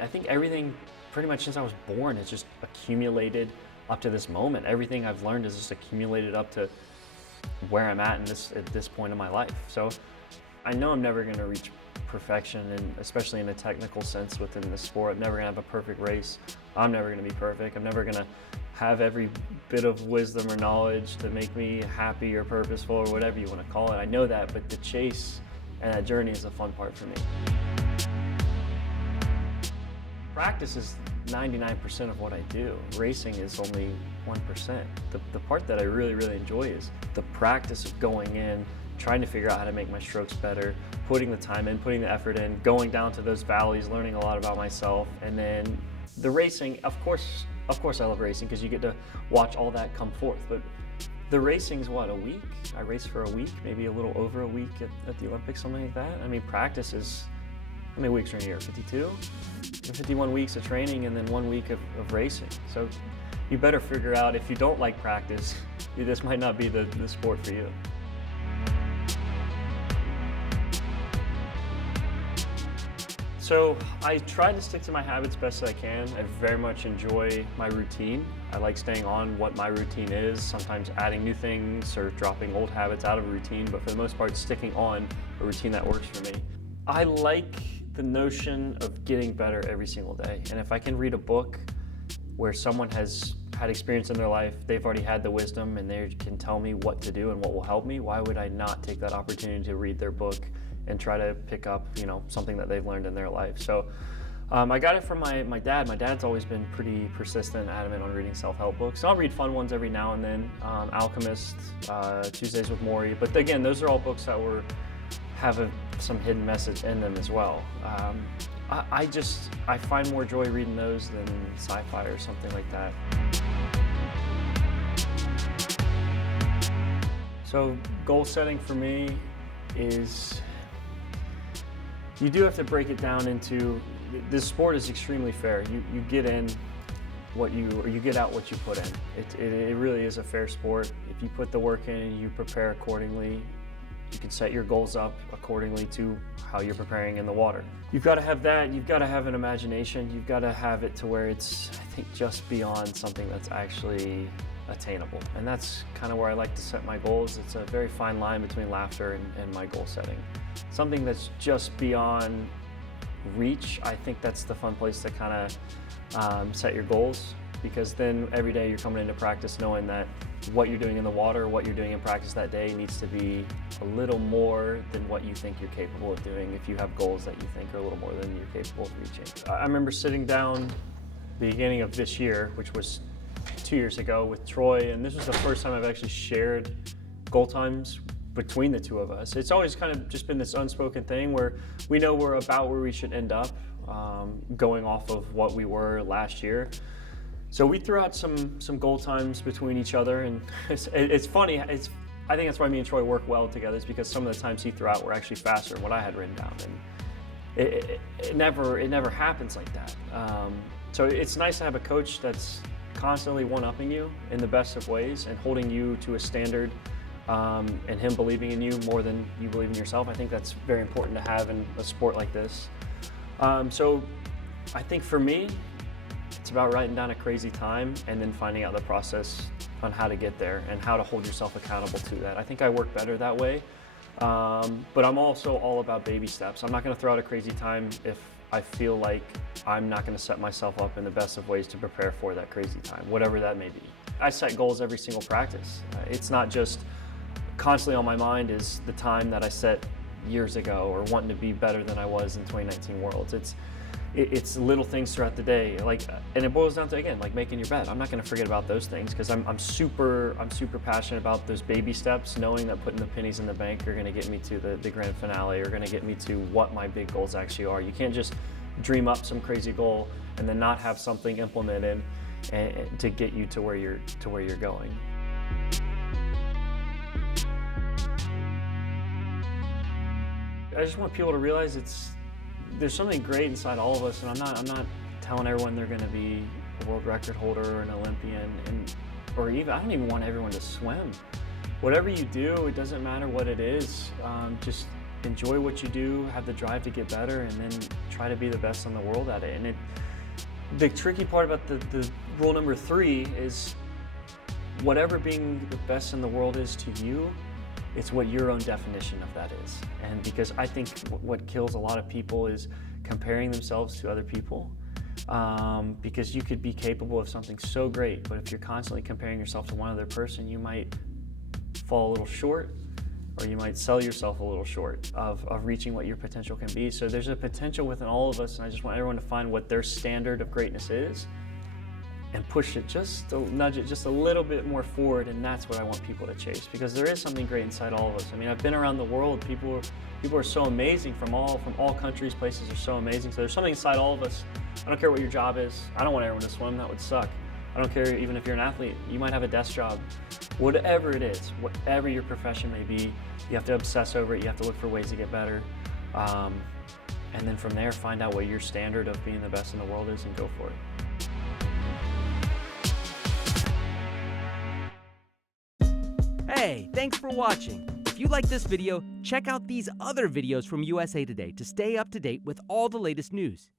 I think everything pretty much since I was born has just accumulated up to this moment. Everything I've learned has just accumulated up to where I'm at at this point in my life. So I know I'm never going to reach perfection, and especially in a technical sense within this sport. I'm never going to have a perfect race. I'm never going to be perfect. I'm never going to have every bit of wisdom or knowledge to make me happy or purposeful or whatever you want to call it. I know that, but the chase and that journey is the fun part for me. Practice is 99% of what I do. Racing is only 1%. The part that I really enjoy is the practice of going in, trying to figure out how to make my strokes better, putting the time in, putting the effort in, going down to those valleys, learning a lot about myself, and then the racing, of course I love racing because you get to watch all that come forth, but the racing's what, a week? I race for a week, maybe a little over a week at the Olympics, something like that. I mean, practice is, how many weeks are in a year, 52? 51 weeks of training and then 1 week of racing. So you better figure out, if you don't like practice, this might not be the sport for you. So I try to stick to my habits best as I can. I very much enjoy my routine. I like staying on what my routine is, sometimes adding new things or dropping old habits out of a routine, but for the most part, sticking on a routine that works for me. I like the notion of getting better every single day. And if I can read a book where someone has had experience in their life, they've already had the wisdom and they can tell me what to do and what will help me, why would I not take that opportunity to read their book and try to pick up, something that they've learned in their life? So I got it from my dad. My dad's always been pretty persistent and adamant on reading self-help books. And I'll read fun ones every now and then, Alchemist, Tuesdays with Morrie. But again, those are all books that have some hidden message in them as well. I find more joy reading those than sci-fi or something like that. So goal setting for me is, you do have to break it down into, this sport is extremely fair. You get in you get out what you put in. It really is a fair sport. If you put the work in and you prepare accordingly, you can set your goals up accordingly to how you're preparing in the water. You've got to have that, you've got to have an imagination, you've got to have it to where it's, I think, just beyond something that's actually attainable. And that's kind of where I like to set my goals. It's a very fine line between laughter and my goal setting. Something that's just beyond reach, I think that's the fun place to kind of set your goals, because then every day you're coming into practice knowing that what you're doing in the water, what you're doing in practice that day needs to be a little more than what you think you're capable of doing if you have goals that you think are a little more than you're capable of reaching. I remember sitting down the beginning of this year, which was 2 years ago, with Troy, and this was the first time I've actually shared goal times between the two of us. It's always kind of just been this unspoken thing where we know we're about where we should end up, going off of what we were last year. So we threw out some goal times between each other, and it's funny. I think that's why me and Troy work well together, is because some of the times he threw out were actually faster than what I had written down, and it never happens like that. So it's nice to have a coach that's constantly one-upping you in the best of ways and holding you to a standard, and him believing in you more than you believe in yourself. I think that's very important to have in a sport like this. So I think for me, it's about writing down a crazy time and then finding out the process on how to get there and how to hold yourself accountable to that. I think I work better that way, but I'm also all about baby steps. I'm not going to throw out a crazy time if I feel like I'm not going to set myself up in the best of ways to prepare for that crazy time, whatever that may be. I set goals every single practice. It's not just constantly on my mind is the time that I set years ago or wanting to be better than I was in 2019 Worlds. It's little things throughout the day, and it boils down to, again, like making your bed. I'm not going to forget about those things because I'm super passionate about those baby steps, knowing that putting the pennies in the bank are going to get me to the grand finale, or going to get me to what my big goals actually are. You can't just dream up some crazy goal and then not have something implemented and to get you to where you're going. I just want people to realize there's something great inside all of us, and I'm not telling everyone they're going to be a world record holder or an Olympian, or even, I don't even want everyone to swim. Whatever you do, it doesn't matter what it is. Just enjoy what you do, have the drive to get better, and then try to be the best in the world at it. And the tricky part about the rule number 3 is whatever being the best in the world is to you, it's what your own definition of that is. And because I think what kills a lot of people is comparing themselves to other people. Because you could be capable of something so great, but if you're constantly comparing yourself to one other person, you might fall a little short, or you might sell yourself a little short of reaching what your potential can be. So there's a potential within all of us, and I just want everyone to find what their standard of greatness is and push it, nudge it just a little bit more forward, and that's what I want people to chase, because there is something great inside all of us. I mean, I've been around the world, people are so amazing from all countries, places are so amazing. So there's something inside all of us. I don't care what your job is. I don't want everyone to swim, that would suck. I don't care even if you're an athlete, you might have a desk job. Whatever it is, whatever your profession may be, you have to obsess over it, you have to look for ways to get better. And then from there, find out what your standard of being the best in the world is and go for it. Hey, thanks for watching. If you like this video, check out these other videos from USA Today to stay up to date with all the latest news.